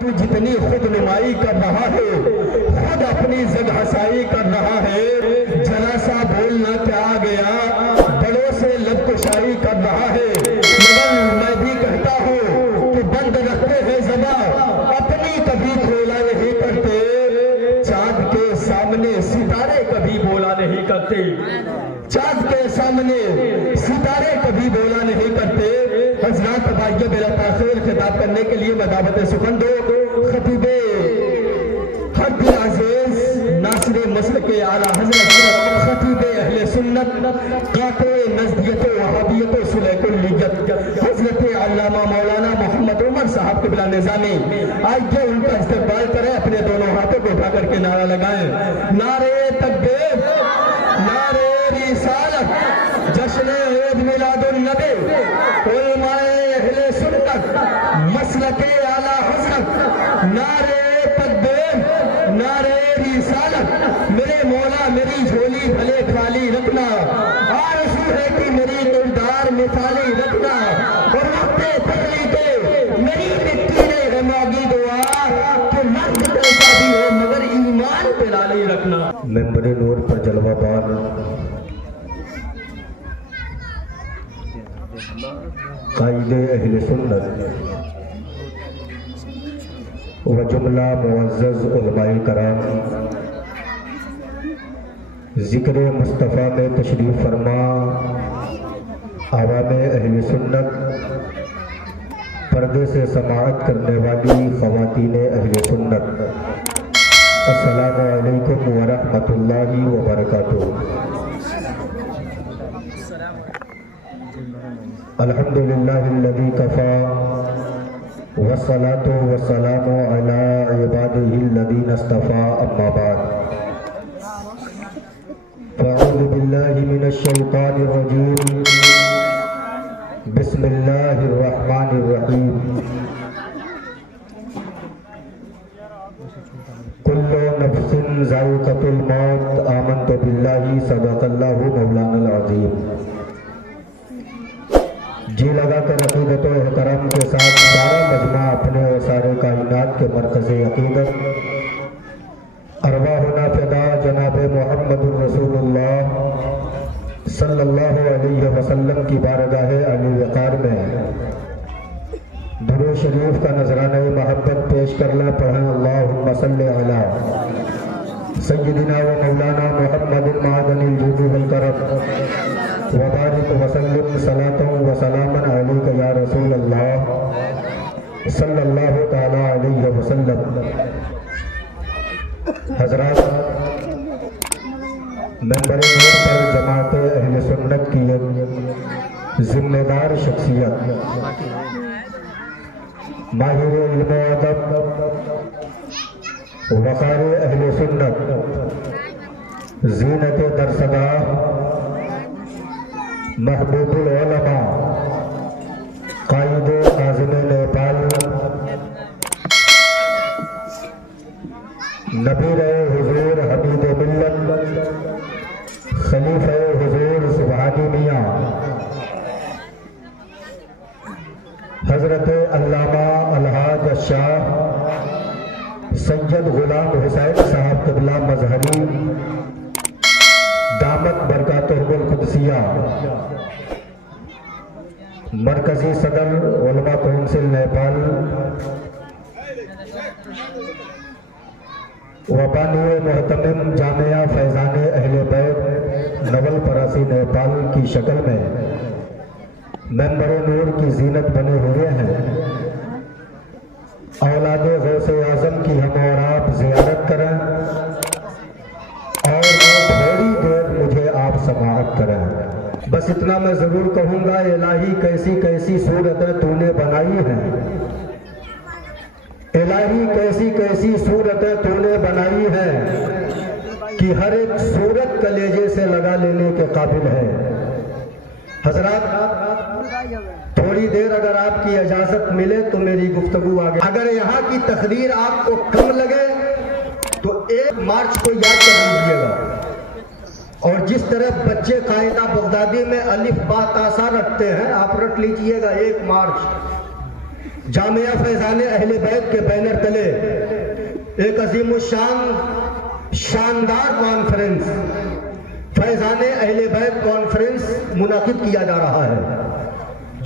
تو جتنی خود نمائی کر رہا ہے خود اپنی زد ہسائی کر رہا ہے، جنا سا بولنا کیا آ گیا بڑوں سے لب کشائی کر رہا ہے، مگر میں بھی کہتا ہوں کہ بند رکھتے ہیں زبان اپنی کبھی کھولا نہیں کرتے، چاند کے سامنے ستارے کبھی بولا نہیں کرتے، چاند کے سامنے ستارے کبھی بولا نہیں کرتے۔ حضرات بھائیو بلا تاخیر خطاب کرنے کے لیے میں دعوت سخن دو خطیب ہر دل عزیز ناصر مسلک اعلیٰ حضرت خطیب اہل سنت قاطع نزدیت و وہابیت و سلیق اللیت حضرت علامہ مولانا محمد عمر صاحب قبلہ نظامی، آئیے ان کا استقبال کریں، اپنے دونوں ہاتھوں کو اٹھا کر کے نعرہ لگائیں، نعرے تکبیر، نعرے رسالت، جشن عید میلاد النبی، علماء اہل سنت مسلک اعلیٰ حضرت، نعرے تکبیر، نعرے رسالت، میرے مولا میری جھولی بھلے خالی رکھنا، آرزو ہے کہ میری دلدار مثالی رکھنا، اور وقت تکلی کے میری مٹی نے ہے مانگی دعا کہ مرد کیسا بھی ہو مگر ایمان پہ لالی رکھنا۔ ممبر نور پر جلوہ بار قائد اہل سنت و جملہ معزز علماء کرام، ذکر مصطفیٰ میں تشریف فرما عوام اہل سنت، پردے سے سماعت کرنے والی خواتین اہل سنت، السلام علیکم ورحمۃ اللہ وبرکاتہ۔ الحمدللہ الذی کفا والصلاة والسلام علی عبادہ الذین اصطفیٰ، اما بعد فاعوذ باللہ من الشیطان الرجیم، بسم اللہ الرحمن الرحیم، کل نفس ذائقۃ الموت، آمنت باللہ، صدق اللہ مولانا العظیم۔ جی لگا کر عقیدت و احترام کے ساتھ سارا مجمع اپنے اور سارے کائنات کے مرکز عقیدت ارواحنا فدا جناب محمد الرسول اللہ صلی اللہ علیہ وسلم کی بارگاہ علی وقار میں درود شریف کا نذرانہ محبت پیش کرنا پڑھیں، اللہم صلی علی سیدنا و مولانا محمد معدن الجود والکرم وبارک وسلم صلاۃ و سلاما علیک یا رسول اللہ صلی اللہ تعالی علیہ وسلم۔ حضرات، ممبر نور پر جماعت اہل سنت کی ایک ذمہ دار شخصیت، ماہر علم و ادب، وقار اہل سنت، زینت درسگاہ، محبوب العلماء، قائد اعظم نیپال، نبیر حضور حبیب ملت، خلیفہ حضور سبحانی میاں حضرت علامہ الحاج الشاہ سید غلام حسین صاحب قبلہ مظہری دامت برکاتہ القدسیہ، مرکزی صدر علماء کونسل نیپال و بانی محتمم جامعہ فیضان اہل بیت نول پراسی نیپال کی شکل میں ممبر نور کی زینت بنے ہوئے ہیں۔ اولاد غوث اعظم کی ہم اور آپ زیارت کریں اور تھوڑی دیر مجھے آپ سماعت کریں۔ بس اتنا میں ضرور کہوں گا، الہی کیسی کیسی صورتیں تو نے بنائی ہیں، الہی کیسی کیسی صورتیں تو نے بنائی ہیں کہ ہر ایک صورت کلیجے سے لگا لینے کے قابل ہے۔ حضرات، تھوڑی دیر اگر آپ کی اجازت ملے تو میری گفتگو آگے، اگر یہاں کی تقریر آپ کو کم لگے تو 1 مارچ کو یاد کر لیجیے گا، اور جس طرح بچے قاعدہ بغدادی میں الف با تا سا رٹتے ہیں آپ رٹ لیجیے گا 1 مارچ، جامعہ فیضان اہل بیت کے بینر تلے ایک عظیم الشان شاندار کانفرنس فیضان اہل بیت کانفرنس منعقد کیا جا رہا ہے،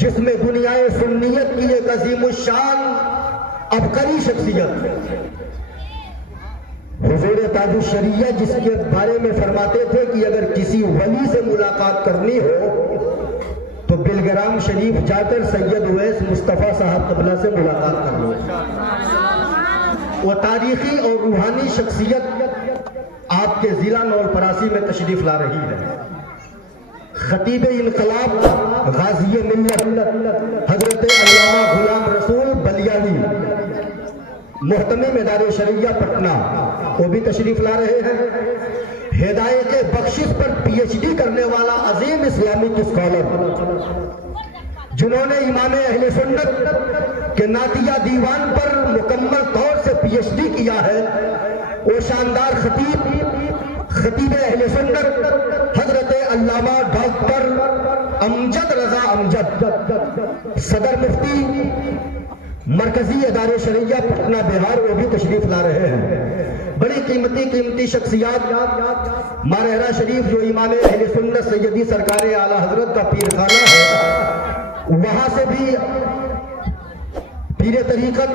جس میں دنیا سنیت کی ایک عظیم الشان عبقری شخصیت حضور تاج الشریعہ جس کے بارے میں فرماتے تھے کہ اگر کسی ولی سے ملاقات کرنی ہو تو بلگرام شریف جا کر سید اویس مصطفیٰ صاحب قبلہ سے ملاقات کر لو۔ وہ تاریخی اور روحانی شخصیت آپ کے ضلع نولپراسی میں تشریف لا رہی ہے۔ خطیب انقلاب غازی ملت حضرت علامہ غلام رسول بلیاوی محتمم ادار شریعہ پٹنہ وہ بھی تشریف لا رہے ہیں۔ ہدایت بخشش پر پی ایچ ڈی کرنے والا عظیم اسلامک اسکالر جنہوں نے امام اہل سنت کے نعتیہ دیوان پر مکمل طور سے پی ایچ ڈی کیا ہے، وہ شاندار خطیب اہل سنت حضرت علامہ ڈاکٹر امجد رضا امجد صدر مفتی مرکزی ادارے شریعہ پٹنہ بہار وہ بھی تشریف لا رہے ہیں۔ بڑی قیمتی شخصیات مارہرہ شریف جو امام اہل سنت سیدی سرکار اعلیٰ حضرت کا پیر خانہ ہے، وہاں سے بھی پیر طریقت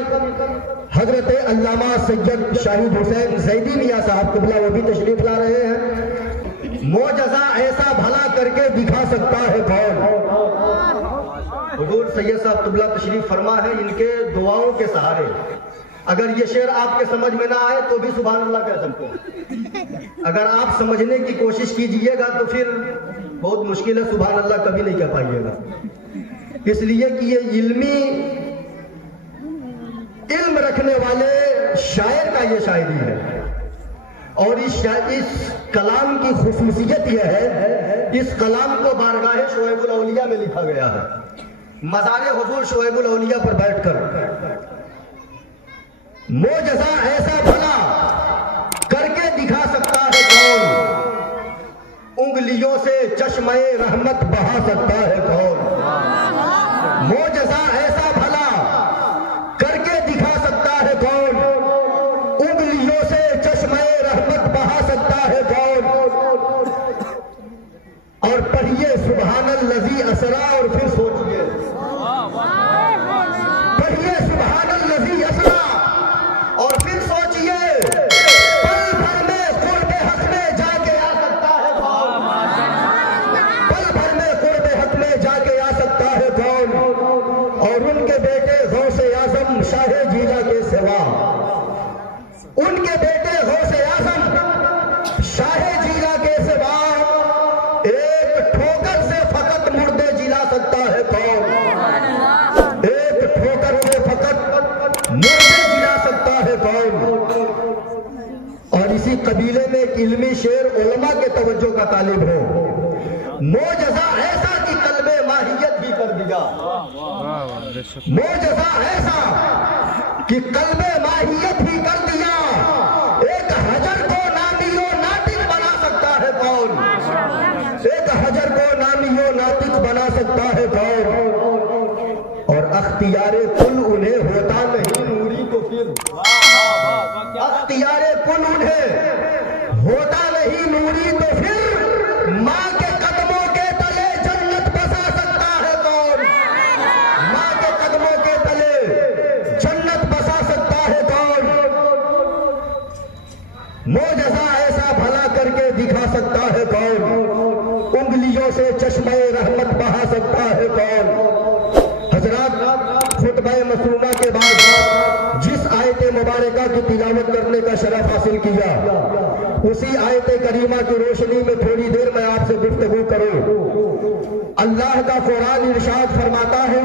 حضرت علامہ سید شاہد حسین زیدی میاں صاحب قبلہ وہ بھی تشریف لا رہے ہیں۔ معجزہ ایسا بھلا کر کے دکھا سکتا ہے کون؟ حضور سید صاحب قبلہ تشریف فرما ہے، ان کے دعاؤں کے سہارے اگر یہ شعر آپ کے سمجھ میں نہ آئے تو بھی سبحان اللہ کہہ سکتے ہیں، اگر آپ سمجھنے کی کوشش کیجئے گا تو پھر بہت مشکل ہے، سبحان اللہ کبھی نہیں کہہ پائیے گا، اس لیے کہ یہ علم رکھنے والے شاعر کا یہ شاعری ہے، اور اس کلام کی خصوصیت یہ ہے، اس کلام کو بارگاہ شعیب الاولیاء میں لکھا گیا ہے، مزار حضور شعیب الاولیاء پر بیٹھ کر معجزہ ایسا بھلا کر کے دکھا سکتا ہے کون؟ انگلیوں سے چشمہ رحمت بہا سکتا ہے کون؟ معجزہ ایسا بھلا کر کے دکھا سکتا ہے کون؟ انگلیوں سے چشمہ رحمت بہا سکتا ہے کون؟ اور پڑھیے سبحان الذی اسرا اور پھر سوچئے، پڑھیے سبحان الذی اسرا اور پھر سوچئے، پل بھر میں قرب حق میں جا کے آ سکتا ہے کون؟ پل بھر میں قرب حق میں جا کے آ سکتا ہے کون؟ اور ان کے بیٹے غوث اعظم شاہ جیلا کے سوا، ان کے بیٹے غوث اعظم شاہ جیلا کے سوا ایک ٹھوکر سے فقط مردے جلا سکتا ہے کون؟ ایک ٹھوکر سے فقط مردے جلا سکتا ہے کون؟ اور اسی قبیلے میں ایک علمی شعر علماء کے توجہ کا طالب ہو، معجزہ ایسا کہ قلب ماہیت ہی کر دیا، معجزہ ایسا کہ قلب ماہیت ہی کر دیا، ایک حجر کو نامی و ناطق بنا سکتا ہے کون؟ ایک حجر کو نامی و ناطق بنا سکتا ہے کون؟ اور اختیار کل انہیں ہوتا نہیں نوری تو پھر، اختیار کل انہیں ہوتا نہیں نوری تو پھر ماں کے قدموں کے تلے جنت بسا سکتا ہے کون؟ ماں کے قدموں کے تلے جنت بسا سکتا ہے کون؟ معجزہ ایسا بھلا کر کے دکھا سکتا ہے کون؟ انگلیوں سے چشمہ رحمت بہا سکتا ہے کون؟ حضرات خطبہ مسنونہ کے بعد جس آیت مبارکہ کی تلاوت کرنے کا شرف حاصل کیا، اسی آیت کریمہ کی روشنی میں تھوڑی دیر میں آپ سے گفتگو کروں۔ اللہ کا قرآن ارشاد فرماتا ہے،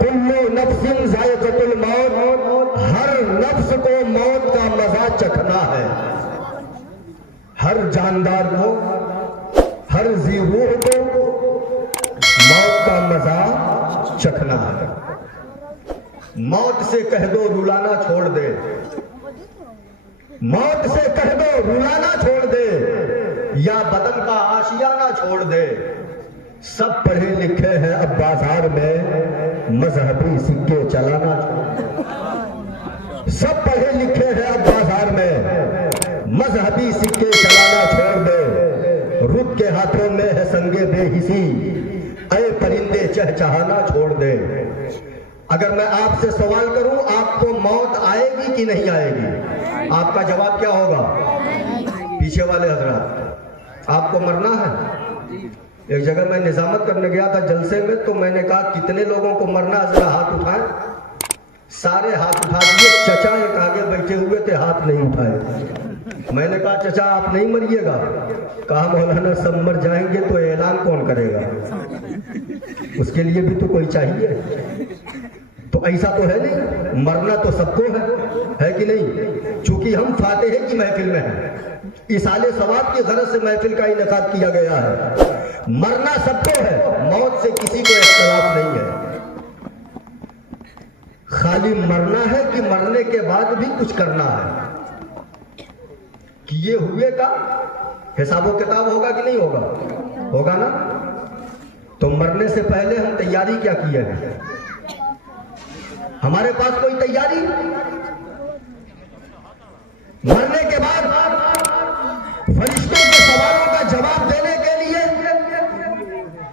کل نفس ذائقۃ الموت، ہر نفس کو موت کا مزہ چکھنا ہے، ہر جاندار کو، ہر ذی روح کو موت کا مزہ چکھنا ہے۔ موت سے کہہ دو رلانا چھوڑ دے، موت سے کہہ دو رلانا چھوڑ دے، یا بدن کا آشیانہ چھوڑ دے، سب پڑھے لکھے ہیں اب بازار میں، मजहबी सिक्के चलाना छोड़। सब पढ़े लिखे हैं अब बाजार में, मजहबी सिक्के चलाना छोड़ दे। रुख के हाथों में है संगे बेहिसी, ऐ परिंदे चहचहाना छोड़ दे। अगर मैं आपसे सवाल करूं, आपको मौत आएगी कि नहीं आएगी, आपका जवाब क्या होगा? पीछे वाले हजरात, आपको मरना है? एक जगह मैं निजामत करने गया था जलसे में, तो मैंने कहा कितने लोगों को मरना है, जरा हाथ उठाएं। सारे हाथ उठा दिए। चचा एक आगे बैठे हुए थे, हाथ नहीं उठाए। मैंने कहा चचा आप नहीं मरिएगा? कहा मौलाना सब मर जाएंगे तो ऐलान कौन करेगा, उसके लिए भी तो कोई चाहिए। तो ऐसा तो है नहीं, मरना तो सबको है कि नहीं? चूंकि हम फातिहे की महफिल में हैं, इसाले सवाब की गरज से महफिल का इनेकाद किया गया है। मरना सबको है, मौत से किसी को इख्तिलाफ नहीं है। खाली मरना है कि मरने के बाद भी कुछ करना है, कि ये हुए का हिसाबो किताब होगा कि नहीं होगा? होगा ना? तो मरने से पहले हम तैयारी क्या किए हैं? हमारे पास कोई तैयारी? मरने के बाद फरिश्तों के सवालों का जवाब देने के लिए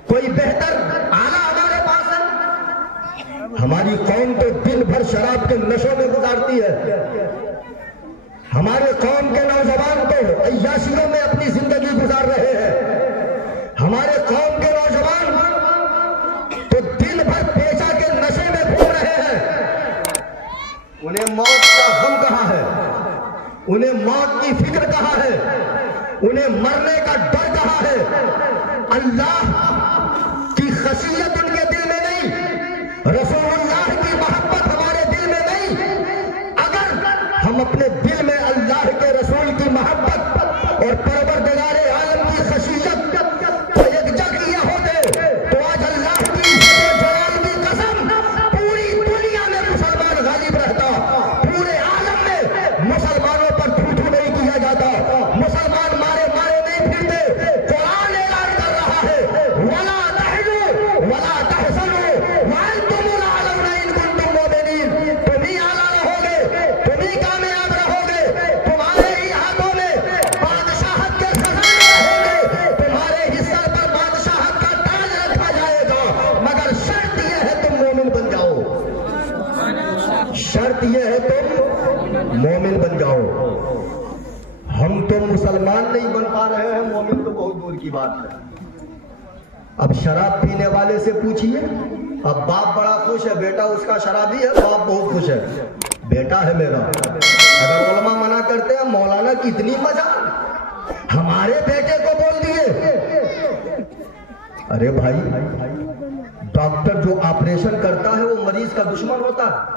कोई बेहतर आला हमारे पास है? हमारी कौम तो दिन भर शराब के नशों में गुजारती है। हमारे कौम के नौजवान तो अय्याशियों में अपनी जिंदगी गुजार रहे हैं। हमारे कौम के नौजवान तो दिन भर पेशा के नशे में घूम रहे हैं। उन्हें मौत का गम कहाँ है? उन्हें मौत की फिक्र कहाँ है? उन्हें मरने का डर कहाँ है? अल्लाह की खशियत उनके दिल में नहीं, रसूलुल्लाह की मोहब्बत हमारे दिल में नहीं। अगर हम अपने दिल में अल्लाह के रसूल की मोहब्बत और परवरदिगारे आलम की खशियत को यकजा किया होते, तो आज अल्लाह की जलाल की कसम पूरी दुनिया में मुसलमान गालिब रहता। पूरे आलम में मुसलमानों पर थू-थू नहीं किया जाता, मुसलमान मारे मारे नहीं फिरते। कुरान ऐलान कर रहा है, वला तहनु वला तहसनु व अंतुमुल आलौना इन कुंतुम मुमिनीन। तुम ही आला रहोगे, तुम ही कामयाब रहोगे, तुम्हारे ही हाथों में बादशाहत के खजाने रहेंगे, तुम्हारे हिस्से पर बादशाहत का ताज रखा जाएगा। मगर शर्त यह है तुम मोमिन बन जाओ, शर्त यह है तुम मोमिन बन जाओ। हम तो मुसलमान नहीं बन पा रहे हैं, मोमिन तो बहुत दूर की बात है। अब शराब पीने वाले से पूछिए, अब बाप बड़ा खुश है, बेटा उसका शराबी है, बाप बहुत खुश है, बेटा है मेरा। अगर उलमा मना करते हैं मौलाना की इतनी मजा, हमारे बेटे को बोल दिए। अरे भाई, डॉक्टर जो ऑपरेशन करता है वो मरीज का दुश्मन होता है?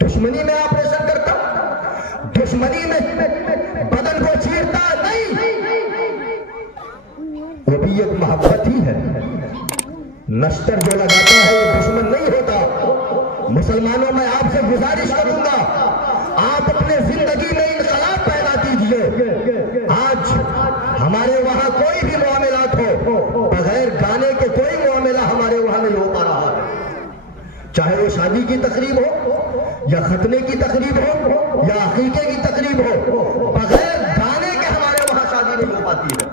दुश्मनी में ऑपरेशन करता, दुश्मनी में बदन को चीरता नहीं, वो भी एक मोहब्बत ही है। नश्तर जो लगाता है वो दुश्मन नहीं होता। मुसलमानों में आपसे गुजारिश करूंगा, आप अपने जिंदगी में इनकलाब पैदा कीजिए। आज हमारे वहां कोई भी मामलात हो, बगैर गाने के कोई मामला हमारे वहां नहीं हो पा रहा है। चाहे वो शादी की तकरीब हो या खतने की तकरीब हो या अकीके की तकरीब हो, बगैर गाने के हमारे वहां शादी नहीं हो पाती है।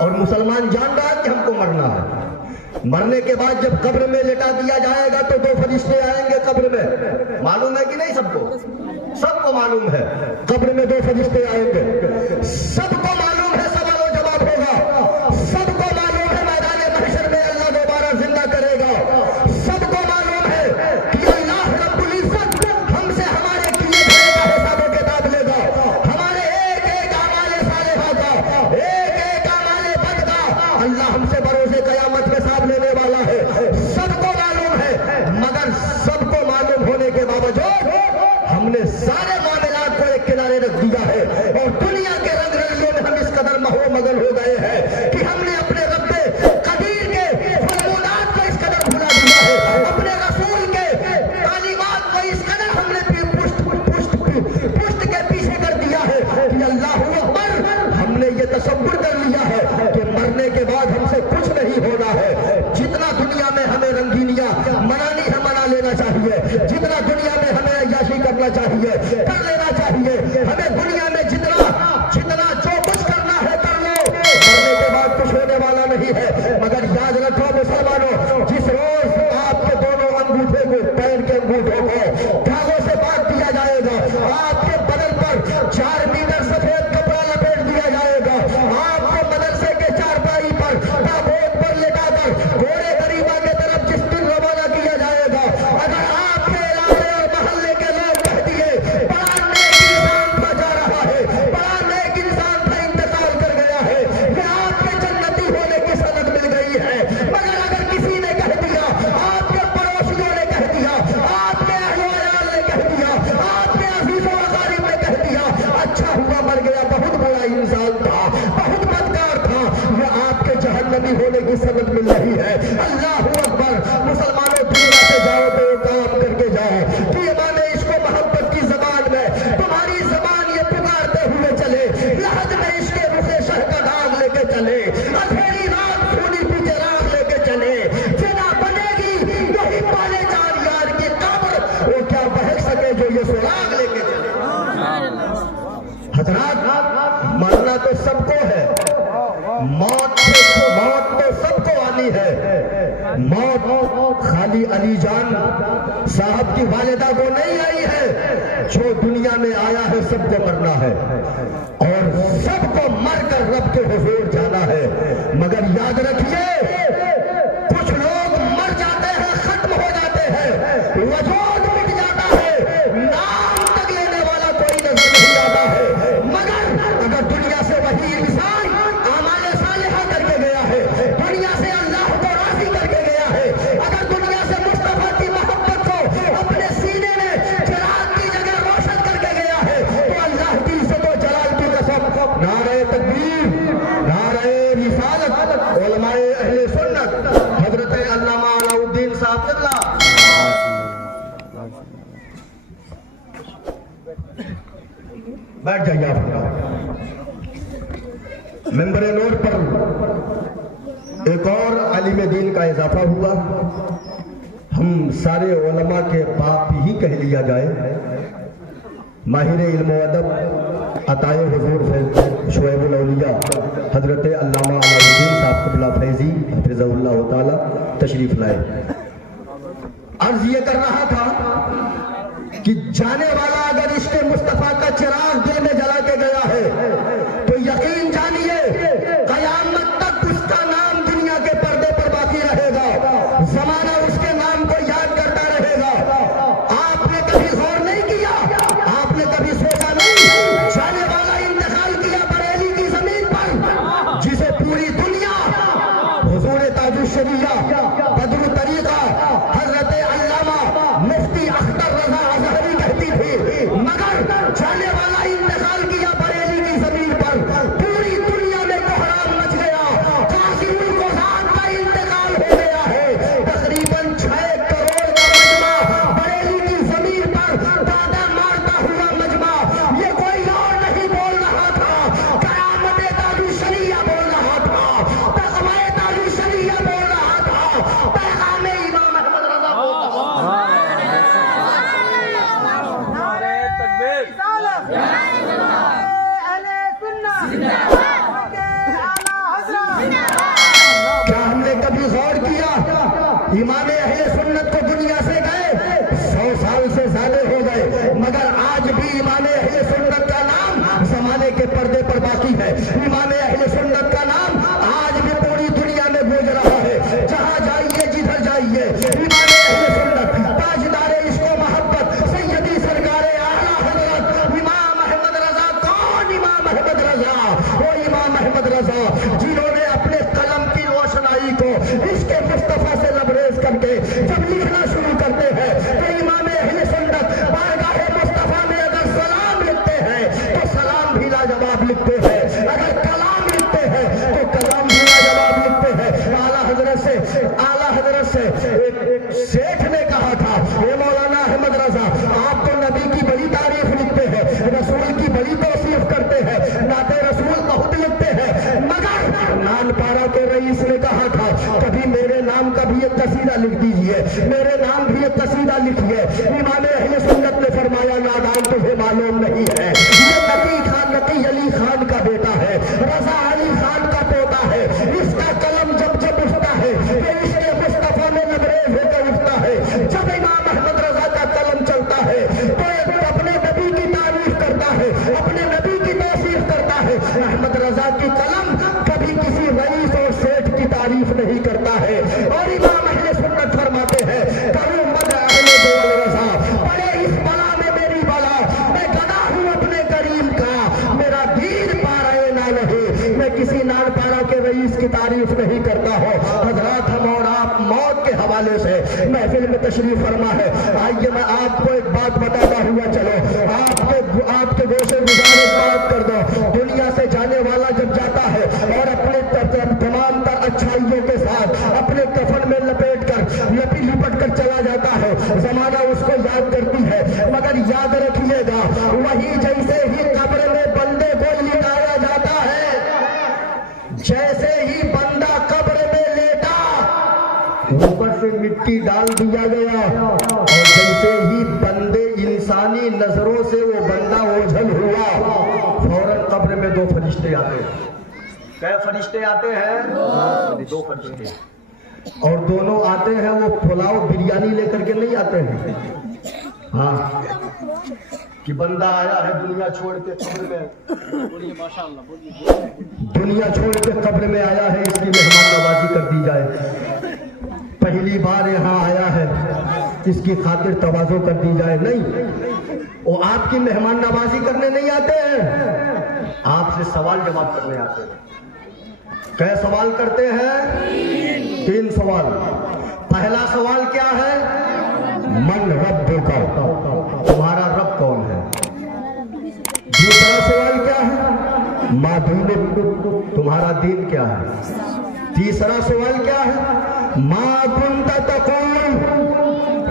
और मुसलमान जान रहा है कि हमको मरना है। मरने के बाद जब कब्र में लेटा दिया जाएगा तो दो फरिश्ते आएंगे कब्र में, मालूम है कि नहीं? सबको मालूम है, कब्र में दो फरिश्ते आएंगे। सबको मालूम है सवाल और जवाब होगा। सबको मालूम है मैदान महशर में अल्लाह दोबारा जिंदा करेगा। सबको मालूम है कि अल्लाह रब्बुल इज्जत हमसे हमारे किए गए का हिसाब किताब लेगा। हमारे एक एक अमाले सालिहा का, एक एक अमाले बद का अल्लाह हमसे बरोज़े क़यामत में हिसाब लेने वाला है। सबको मालूम है, मगर सबको मालूम होने के बावजूद हमने सारे मामलात को एक किनारे रख چاہیے، کر لینا چاہیے. ہمیں دنیا میں جتنا جو کچھ کرنا ہے کر لو، مرنے کے بعد کچھ ہونے والا نہیں ہے. مگر یاد رکھو مسلمانوں، جس روز آپ کے دونوں انگوٹھے کو، پیر کے انگوٹھوں کو دھاگوں سے باندھ دیا جائے گا، آپ کے بدن پر 4 میٹر سفید کپڑا لپیٹ دیا جائے گا، آپ کو مدرسے کے چارپائی پر تابوت پر لٹا کر گھوڑے غریبا کی طرف جس دن روانہ کیا جائے گا، اگر آپ کے علاقے اور محلے کے لوگ کہہ دیے بڑا نیک انسان تھا جا رہا ہے، بڑا نیک انسان تھا انتقال کر گیا ہے، یہ آپ کے جنتی ہونے کی سند مل گئی ہے. مگر اگر کسی نے کہہ دیا، آپ کے پڑوسیوں نے کہہ دیا، آپ کے اہل و عیال نے کہہ دیا، آپ کے عزیز و اقارب نے کہہ دیا اچھا ہوا مر گیا، بہت بڑا انسان تھا، بہت بدکار تھا، یہ آپ کے جہنمی ہونے کی سند مل رہی ہے. اللہ اکبر. مسلمانوں دنیا سے جاؤ تو یہ کام کر کے جاؤ کہ ایمان عشق و محبت کی زبان میں تمہاری زبان یہ پکارتے ہوئے چلے، لحد میں عشق رخ شہ کا داغ لے کے چلے، اندھیری رات سونی پی چراغ لے کے چلے، جنا بنے گی وہی پالے جان یار کی قبر، وہ کیا بہک سکے جو یہ سراغ لے کے چلے. حضرات مرنا تو سب کو ہے، موت تو سب کو آنی ہے. موت خالی علی جان صاحب کی والدہ کو نہیں آئی ہے، جو دنیا میں آیا ہے سب کو مرنا ہے اور سب کو مر کر رب کے حضور جانا ہے. مگر یاد رکھیے کچھ لوگ مر جاتے ہیں، ختم ہو جاتے ہیں، وجود مٹ جاتا ہے، نام تک لینے والا کوئی نظر نہیں آتا ہے. مگر اگر دنیا سے وہی انسان اعمال صالحہ کر کے گیا ہے، دنیا سے اللہ کو راضی کر کے گیا ہے، اگر دنیا سے مصطفیٰ کی محبت کو اپنے سینے میں چراغ کی جگہ روشن کر کے گیا ہے، تو اللہ کی عزت و جلال کی قسم، نعرہ تکبیر، نعرہ رسالت، علماء اہل سنت حضرت علامہ علاء الدین صاحب قبلہ بیٹھ جائیے. آپ ممبر نور پر ایک اور عالم دین کا اضافہ ہوا، ہم سارے علماء کے باپ ہی کہہ لیا جائے، ماہر علم و ادب عطائے حضور شعیب الاولیاء حضرت علامہ علاء الدین صاحب قبلہ فیضی حفظہ اللہ تعالی تشریف لائے. عرض یہ کر رہا تھا کہ جانے والا اگر عشق مصطفیٰ کا چراغ دل میں جلا کے گیا ہے تو یقین جانیے قیامت تک اس کا نام دنیا کے پردے پر باقی رہے گا، زمانہ اس کے نام کو یاد کرتا رہے گا. آپ نے کبھی غور نہیں کیا، آپ نے کبھی سوچا نہیں، جانے والا انتقال کیا بریلی کی زمین پر، جسے پوری دنیا حضور تاج الشریعہ بدر طریقہ حضرت علامہ مفتی اختر رضا اظہری کہتی تھی، مگر جانے والا انتقال کیا بریلی کی زمین پر، پوری دنیا میں کوہرام مچ گیا، قاسم القذات کا انتقال ہو گیا ہے. تقریباً 6 کروڑ کا مجمع بریلی کی زمین پر دادا مارتا ہوا مجمع، یہ کوئی اور نہیں بول رہا تھا، قیامت تاج الشریعہ بول رہا تھا، تقوی تاج الشریعہ بول رہا تھا، پیغام امام احمد رضا بول رہا تھا. کیا ہم نے کبھی غور کیا امام اہل سنت کو دنیا سے گئے 100 سال سے زیادہ ہو گئے، مگر آج بھی امام اہل سنت کا نام زمانے کے پردے پر باقی ہے. امام اہل سنت کا نام آج بھی پوری دنیا میں گونج رہا ہے، جہاں جائیے جدھر جائیے امام اہل سنت، تاجدار عشق و محبت سیدی سرکار اعلیٰ حضرت امام احمد رضا. کون امام احمد رضا؟ وہ امام احمد رضا جنہوں نے اپنے قلم کی روشنائی کو عشق مصطفیٰ سے لبریز کر کے جب لکھنا شروع کرتے ہیں تو امام اہل سنت بارگاہ مصطفیٰ میں اگر سلام لکھتے ہیں تو سلام بھی لاجواب لکھتے ہیں، اگر کلام لکھتے ہیں تو کلام بھی لاجواب لکھتے ہیں. اعلیٰ حضرت سے ایک شیخ نے کہا تھا، اے مولانا احمد رضا، آپ تو نبی کی بڑی تعریف لکھتے ہیں، رسول کی بڑی توصیف کرتے ہیں، نعت رسول بہت لکھتے ہیں، مگر نان پارا کے رئیس نے کہا تھا کبھی میرے نام کا بھی ایک قصیدہ لکھ دیجئے، میرے نام بھی ایک قصیدہ لکھیے. امام اہل سنت نے فرمایا یاد नाम तुझे मालूम नहीं है। ये नकी खान, नकी अली खान का बेटा है, रजा अली खान का पोता है। इसका कलम जब जब उठता है तो इसके मुस्तफा में लबरेज होकर उठता है। जब इमाम अहमद रजा का कलम चलता है तो अपने नबी की तारीफ करता है, अपने नबी की तौसीफ करता है। अहमद रजा की कलम कभी किसी रईस और सेठ की तारीफ नहीं करता है। और इमाम अहले सुन्नत फरमाते हैं, करूं मद अहले दौल रजा, पड़े इस बला में मेरी बला, मैं गदा हूं अपने करीम का, मेरा दीन पारा ना रहे, मैं किसी नान पारा के रईस की तारीफ नहीं करता हूं। हजरात, हम और आप मौत के हवाले से महफिल में तशरीफ फरमा है। आइए मैं आपको एक बात बताता हुआ चलो, आपके गोशे गुजार एक बात कर दो। दुनिया से जाने वाला जब जाता है और अपने तमाम तर अच्छाइयों के साथ अपने कफन में लिपट कर चला जाता है, जमाना उसको याद करती है। मगर याद रखिएगा, वही जैसे ही कब्र में बंदे को लिटाया जाता है, जैसे ही बंदा कब्र में लेटा, ऊपर से मिट्टी डाल दिया गया, और जैसे ही बंदे इंसानी नजरों से वो बंदा ओझल हुआ, फौरन कब्र में दो फरिश्ते आते हैं। क्या फरिश्ते आते हैं? दो फरिश्ते। और दोनों आते हैं, वो पुलाव बिरयानी लेकर के नहीं आते हैं। हाँ, कि बंदा आया है दुनिया छोड़ के कब्र में, बोलिए माशाअल्लाह, बोलिए, दुनिया छोड़ के कब्र में आया है, इसकी मेहमान नवाजी कर दी जाए। पहली बार यहाँ आया है, इसकी खातिर तवाज़ो कर दी जाए। नहीं, वो आपकी मेहमान नवाजी करने नहीं आते हैं, आपसे सवाल जवाब करने आते हैं। क्या सवाल करते हैं? 3 सवाल। पहला सवाल क्या है? मन रब्बुका, तुम्हारा रब कौन है? दूसरा सवाल क्या है? मा दीनुक, तुम्हारा दीन क्या है? तीसरा सवाल क्या है? मा कुंता तक़ूल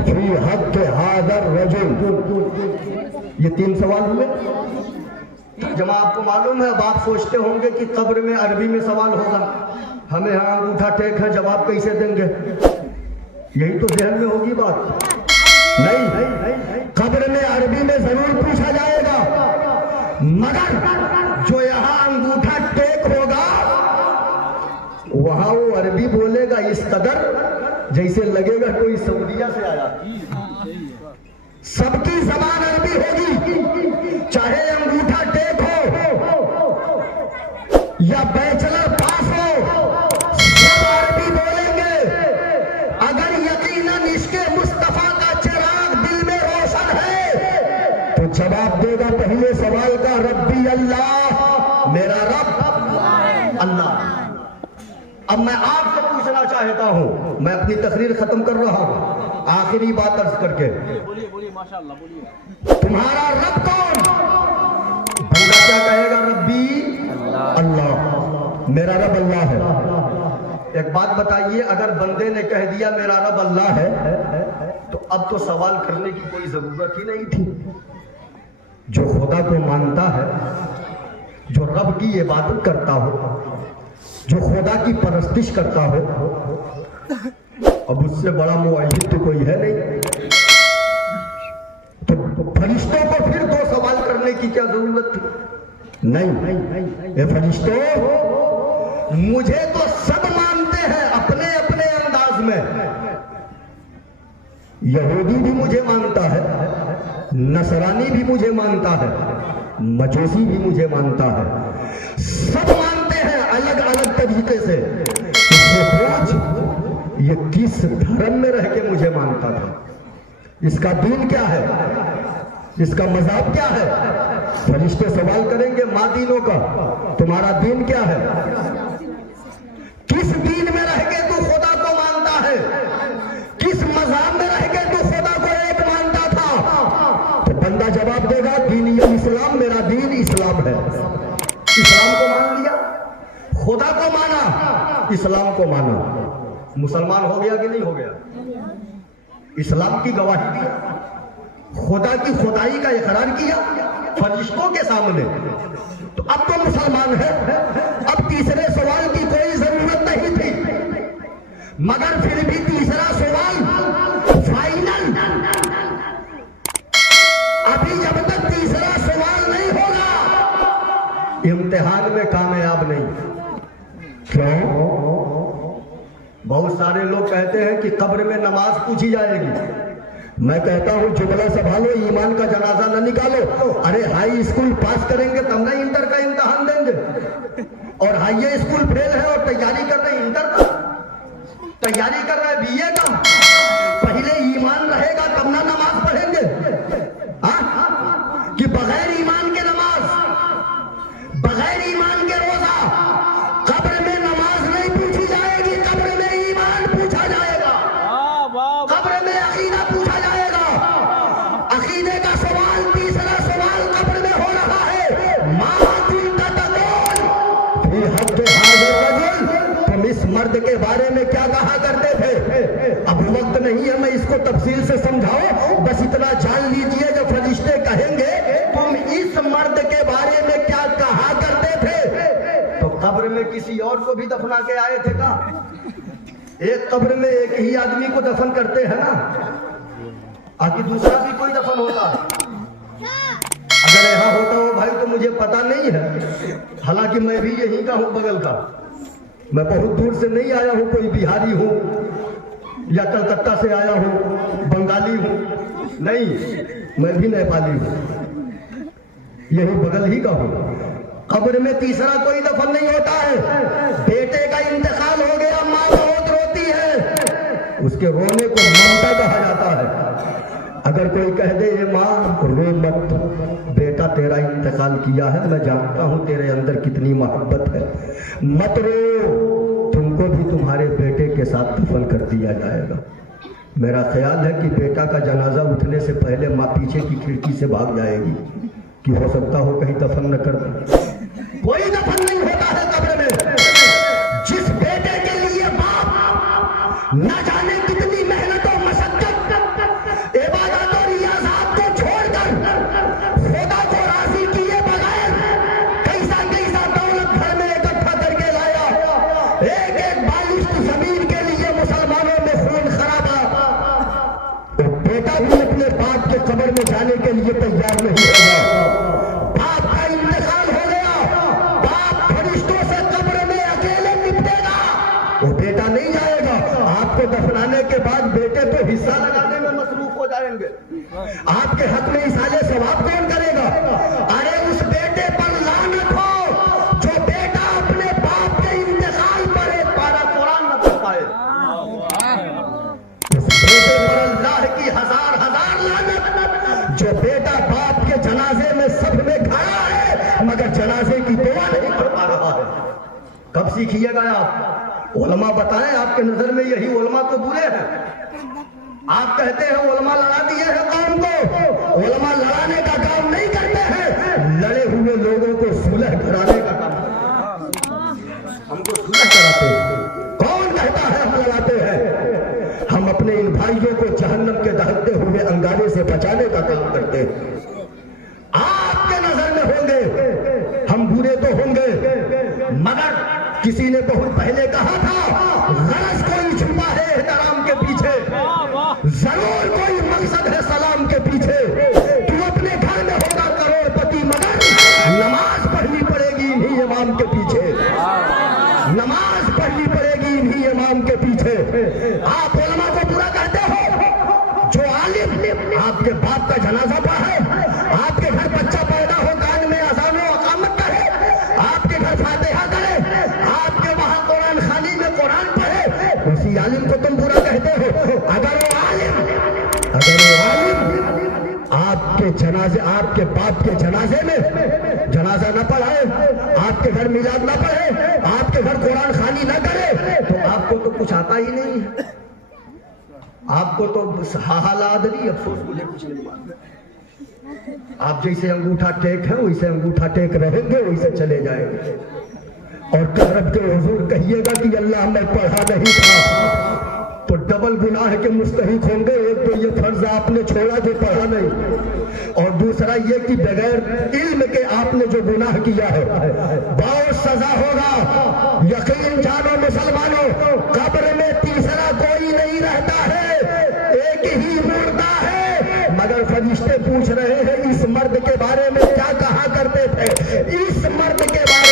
फी हक़्क़ हाज़र रजुल। ये 3 सवाल हुए। जब आपको मालूम है, अब आप सोचते होंगे कि कब्र में अरबी में सवाल होगा, हमें यहाँ अंगूठा टेक है, जवाब कैसे देंगे? यही तो ज़हन में होगी बात। नहीं, कब्र में अरबी में जरूर पूछा जाएगा, मगर जो यहाँ अंगूठा टेक होगा वहां वो अरबी बोलेगा इस कदर जैसे लगेगा कोई सऊदीया से आया। सबकी जबान अरबी होगी, चाहे अंगूठा टेक हो या बैचलर पास हो, सब अरबी बोलेंगे। अगर यकीनन इसके मुस्तफा का चिराग दिल में रोशन है तो जवाब देगा पहले सवाल का, रब्बी अल्लाह, मेरा रब अल्लाह। अब मैं आपसे पूछना चाहता हूं, मैं अपनी तकरीर खत्म कर रहा हूं, आखिरी बात अर्ज करके, बोलिए माशाअल्लाह, बोलिए, तुम्हारा रब कौन? बंदा क्या कहेगा? रब्बी अल्लाह, मेरा रब अल्लाह है। एक बात बताइए, अगर बंदे ने कह दिया मेरा रब अल्लाह है, तो अब तो सवाल करने की कोई जरूरत ही नहीं थी। जो खुदा को मानता है, जो रब की इबादत करता हो, जो खुदा की परस्तिश करता हो, अब उससे बड़ा मुआहिद तो कोई है नहीं। तो फरिश्तों को फिर 2 सवाल करने की क्या जरूरत थी? नहीं, ये फरिश्तों, मुझे तो सब मानते हैं अपने अपने अंदाज में। यहूदी भी मुझे मानता है, नसरानी भी मुझे मानता है, मजूसी भी मुझे मानता है, सब मानते हैं अलग अलग तरीके से। इससे पूछ, ये किस धर्म में रह के मुझे मानता था? इसका दीन क्या है? इसका मज़हब क्या है? फरिश्ते सवाल करेंगे माँ दीनों का, तुम्हारा दीन क्या है? किस दीन में रह के तू खुदा को मानता है? किस मज़हब में रह के तू खुदा को एक मानता था? तो बंदा जवाब देगा, दीन इस्लाम, मेरा दीन इस्लाम है। इस्लाम को मान लिया, खुदा को माना, इस्लाम को माना, मुसलमान हो गया कि नहीं हो गया? इस्लाम की गवाही दिया, खुदा की खुदाई का इकरार किया फरिश्तों के सामने, तो अब तो मुसलमान है। अब तीसरे सवाल की कोई जरूरत नहीं थी, मगर फिर भी तीसरा सवाल फाइनल। अभी जब तक इम्तिहान में कामयाब नहीं। क्यों? बहुत सारे लोग कहते हैं कि कब्र में नमाज पूछी जाएगी। मैं कहता हूं जुमला संभालो, ईमान का जनाजा न निकालो। अरे हाई स्कूल पास करेंगे तब ना इंटर का इम्तिहान देंगे, और हाई स्कूल फेल है और तैयारी कर रहे हैं इंटर का, तैयारी कर रहे हैं बीए का। पहले ईमान रहेगा तब ना नमाज पढ़ेंगे। कि बगैर ईमान के नमाज, बगैर ईमान के रोजा, कब्र में नमाज नहीं पूछी जाएगी, कब्र में ईमान पूछा जाएगा, कब्र में अकीदा पूछा जाएगा। अकीदे का सवाल, तीसरा सवाल कब्र में हो रहा है, मा कुंता तक़ूल फी हक़्क़ि हाज़िल रजुल, तुम इस मर्द के बारे में क्या कहा करते थे। अब वक्त नहीं है मैं इसको तफसील से समझाऊं, बस इतना जान लीजिए जो फरिश्ते कहेंगे तुम इस मर्द के बारे में क्या कहा करते थे, तो कब्र में किसी और को भी दफना के आए थे का? एक कब्र में एक ही आदमी को दफन करते हैं ना, आगे दूसरा भी कोई दफन होता है? अगर यहाँ होता हो भाई तो मुझे पता नहीं है, हालांकि मैं भी यहीं का हूँ, बगल का। मैं बहुत दूर से नहीं आया हूँ, कोई बिहारी हूँ या कलकत्ता से आया हूँ, बंगाली हूँ, नहीं, मैं भी नेपाली हूँ, यही बगल ही का हूँ। कब्र में तीसरा कोई दफन नहीं होता है। बेटे का इंतकाल हो गया, माँ बहुत रोती है, उसके रोने को ममता कहा जाता है। अगर कोई कह दे ये माँ रो मत, बेटा तेरा इंतकाल किया है, मैं जानता हूँ तेरे अंदर कितनी मोहब्बत है, मत रो, तुमको भी तुम्हारे बेटे के साथ दफन कर दिया जाएगा। मेरा ख्याल है कि बेटा का जनाजा उठने से पहले माँ पीछे की खिड़की से भाग जाएगी कि हो सकता हो कहीं दफन न कर दे। कोई दफन नहीं होता है कब्र में। जिस बेटे के लिए बाप न जाने कितनी मेहनत और मशक्कत, इबादत और रियाज़त को छोड़कर खुदा को राजी किए बगैर कैसा कैसा दौलत घर में इकट्ठा करके लाया, एक एक बालिश्त जमीन के लिए मुसलमानों में खून खराबा, तो बेटा भी अपने बाप के कब्र में जाने के लिए तैयार नहीं होगा। बाप का इंतकाल हो गया, बाप फरिश्तों से कब्र में अकेले निपटेगा, वो बेटा नहीं जाएगा। आपको दफनाने के बाद बेटे तो हिस्सा लगाने में मसरूफ हो जाएंगे, आपके हक में इसाले सवाब कौन करेगा? अरे उस बेटे पर लानत हो जो बेटा अपने बाप के इंतकाल पर एक पारा कुरान न पढ़ पाए। उस बेटे पर अल्लाह की हजार हजार लानत जो बेटा बाप के जनाजे में सब में खड़ा है मगर जनाजे की दुआ नहीं पढ़ पा रहा है। कब सीखिएगा आप? उलमा बताएं, आपके नजर में यही उलमा तो बुरे हैं। आप कहते हैं उलमा लड़ा दिए हैं कौम को, उलमा लड़ाने का काम नहीं करते हैं, लड़े हुए लोगों को सुलह कराने का काम करते हैं। हमको सुलह कराते हैं। कौन कहता है हम लड़ाते हैं? हम अपने इन भाइयों को जहन्नम के दहकते हुए अंगारे से बचाने का काम करते हैं। आपके नजर में होंगे हम बुरे तो होंगे, मगर किसी ने बहुत पहले कहा था गरज कोई छुपा है एहतराम के पीछे, जरूर कोई मकसद है सलाम के पीछे। तू अपने घर में होगा करोड़पति मगर नमाज पढ़नी पड़ेगी इन्हीं इमाम के पीछे, नमाज पढ़नी पड़ेगी इन्हीं इमाम के पीछे। आप उलमा को बुरा कहते हो, जो आलिम आपके बाप का जनाजा पढ़े, आपके घर बच्चा पैदा हो कान में अज़ान व इक़ामत करे, आपके घर फातिहा करे, आपके वहां कुरान खानी में कुरान पढ़े, उसी आलिम को तुम बुरा कहते हो। अगर वो आलिम आपके जनाजे, आपके बाप के जनाजे में जनाजा न पढ़ाए, आपके घर मिलाद न पढ़े, आपके घर कुरान खानी न करे, तो आपको तो कुछ आता ही नहीं है। आपको तो हालादरी अफसोस, मुझे कुछ नहीं मालूम। आप जैसे अंगूठा टेक है वैसे अंगूठा टेक रहेंगे, वैसे चले जाएंगे। और कब्र के हुजूर कहिएगा कि अल्लाह मैं पढ़ा नहीं था, तो डबल गुनाह के मुस्तहिक होंगे। एक तो ये फर्ज आपने छोड़ा जो पढ़ा नहीं, और दूसरा ये कि बगैर इल्म के आपने जो गुनाह किया है बहुत सजा होगा। यकीन जानो मुसलमानों, कब्र में तीसरा कोई नहीं रहता है, एक ही मुर्दा है। मगर फरिश्ते पूछ रहे हैं इस मर्द के बारे में क्या कहा करते थे, इस मर्द के बारे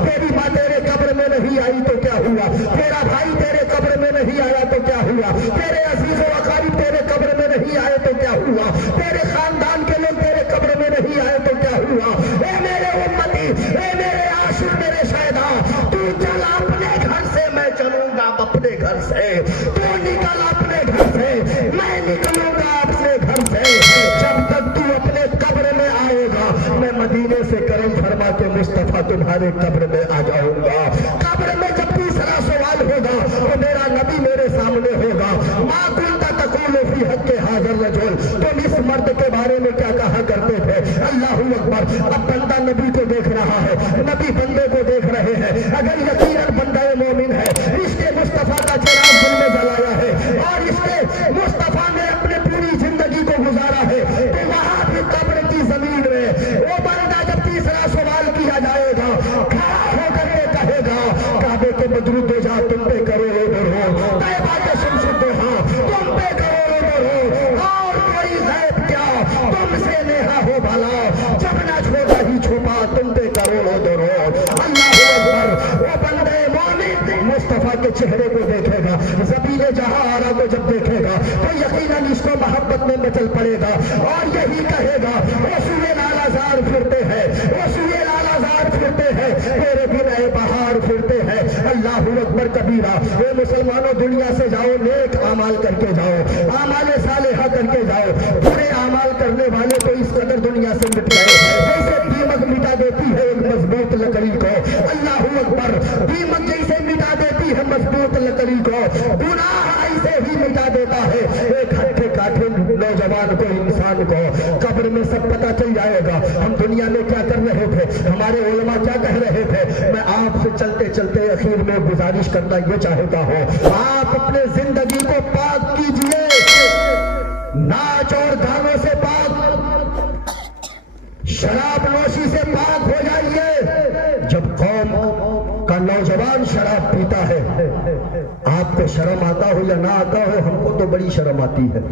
तेरी माँ तेरे कब्र में नहीं आई तो क्या हुआ, तेरा भाई तेरे कब्र में नहीं आया तो क्या हुआ, तेरे अजीज व अकारीब तेरे कब्र में नहीं आए तो क्या हुआ, तेरे खानदान के लोग तेरे कब्र में नहीं आए तो क्या हुआ। ए मेरे उम्मती, ए मेरे आशिक, मेरे शहदा, तू चल अपने घर से, मैं चलूंगा अपने घर से, तू निकल अपने घर से, मैं निकलूंगा अपने घर से। जब तक तू अपने कब्र में आएगा, मैं मदीने से करम फरमा के मुस्तफा तुम्हारे कब्र में आ जाऊंगा। कब्र में जब तीसरा सवाल होगा तो मेरा नबी मेरे सामने होगा, माँ कुंता तकूलु फी हक़्क़ि हाज़िल रजुल, तुम इस मर्द के बारे में क्या कहा करते थे। अल्लाहु अकबर। अब बंदा नबी को देख रहा है, नबी बंदे को देख रहे हैं। अगर यकीनन बंदा मोमिन है, इसके मुस्तफा का चिराग दिल में जलाया है और इसके मुस्तफा ने अपने पूरी जिंदगी को गुजारा है, तो वहां भी कब्र की जमीन में वो बंदा जब तीसरा सवाल किया जाएगा, खड़ा होकर के कहेगा, काबे के मदरूद हो जा, तुम पे करोड़ों हो, तैबा के शमसुद्दो हाँ, तुम पे करोड़ों हो, और कोई गैब क्या तुमसे नेहा हो भला, जब ना छोटा ही छुपा, तुम पे करोड़ों हो। अल्लाह अकबर। वो बंदे मोमिन मुस्तफा के चेहरे को देखेगा, ज़बीले जहां आरा को जब देखेगा तो यकीनन इसको मोहब्बत में मचल पड़ेगा और यही कहेगा, वो सुए लालाजार फिरते हैं, वो सुए लालाजार फिरते हैं, तेरे बिन ए बहार फिरते हैं। अल्लाह अकबर कबीरा। ये मुसलमानों दुनिया से जाओ, नेक अमाल करके जाओ, आमाले सालेहा करके जाओ। बुरे अमाल करने वाले तो इस कदर दुनिया से मिट गए जैसे दीमक मिटा देती है एक मजबूत लकड़ी को। अल्लाह अकबर। दीमक जैसे मिटा देती है मजबूत लकड़ी को, गुनाह ऐसे ही मिटा देता है एक हट्ठे काठे नौजवान को, इंसान को। कब्र में सब पता चल जाएगा, हम दुनिया में क्या कर रहे थे, हमारे उलमा क्या कह रहे थे। मैं आपसे चलते चलते आखिर में गुजारिश करना ये चाहता हूँ, आप अपने जिंदगी को पाक कीजिए, नाच और गानों से पाक, शराब नोशी से पाक हो जाइए। जब कौम का नौजवान शराब पीता है, आपको शर्म आता हो या ना आता हो, हमको तो बड़ी शर्म आती है।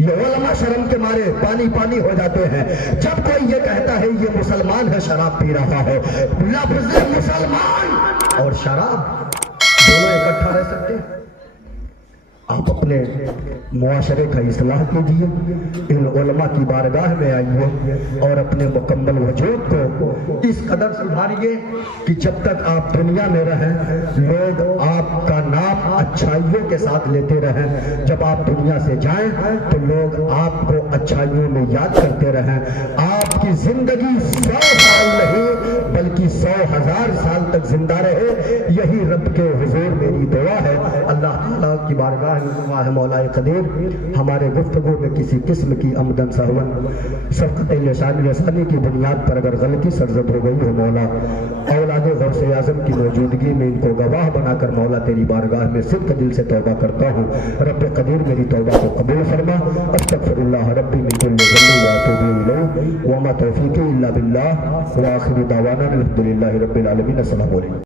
ये उलमा शर्म के मारे पानी पानी हो जाते हैं जब कोई ये कहता है ये मुसलमान है शराब पी रहा है। लफ्ज़ मुसलमान और शराब दोनों इकट्ठा रह सकते हैं। आप अपने मुआशरे का इस्लाह कीजिए, इन उलमा की बारगाह में आइए और अपने मुकम्मल वजूद को इस कदर सुधारिए कि जब तक आप दुनिया में रहें लोग आपका नाम अच्छाइयों के साथ लेते रहें, जब आप दुनिया से जाएं तो लोग आपको अच्छाइयों में याद करते रहें। आपकी जिंदगी 100 साल नहीं बल्कि 100,000 साल तक जिंदा रहे, यही रब के हुजूर मेरी दुआ है। अल्लाह ताला की बारगाह है मौलाए कदीर, हमारे गुफ्तगू में किसी किस्म की आमदन सहवन शफ़क़त लसानी की बुनियाद पर अगर गलती सरजद हो गई हो मौला, औलाद गौसे आज़म की मौजूदगी में इनको गवाह बनाकर मौला तेरी बारगाह में सिद्ध दिल से तौबा करता हूँ। रब कदीर मेरी तौबा को कबूल फरमा। अस्तग़फिरुल्लाह रब्बी मिन कुल्लि ज़ंबिन व अतूबु इलैहि व मा तौफ़ीक़ी इल्ला बिल्लाह व आखिरु दावाना अल्हम्दुलिल्लाहि रब्बिल आलमीन। अस्सलामु अलैकुम।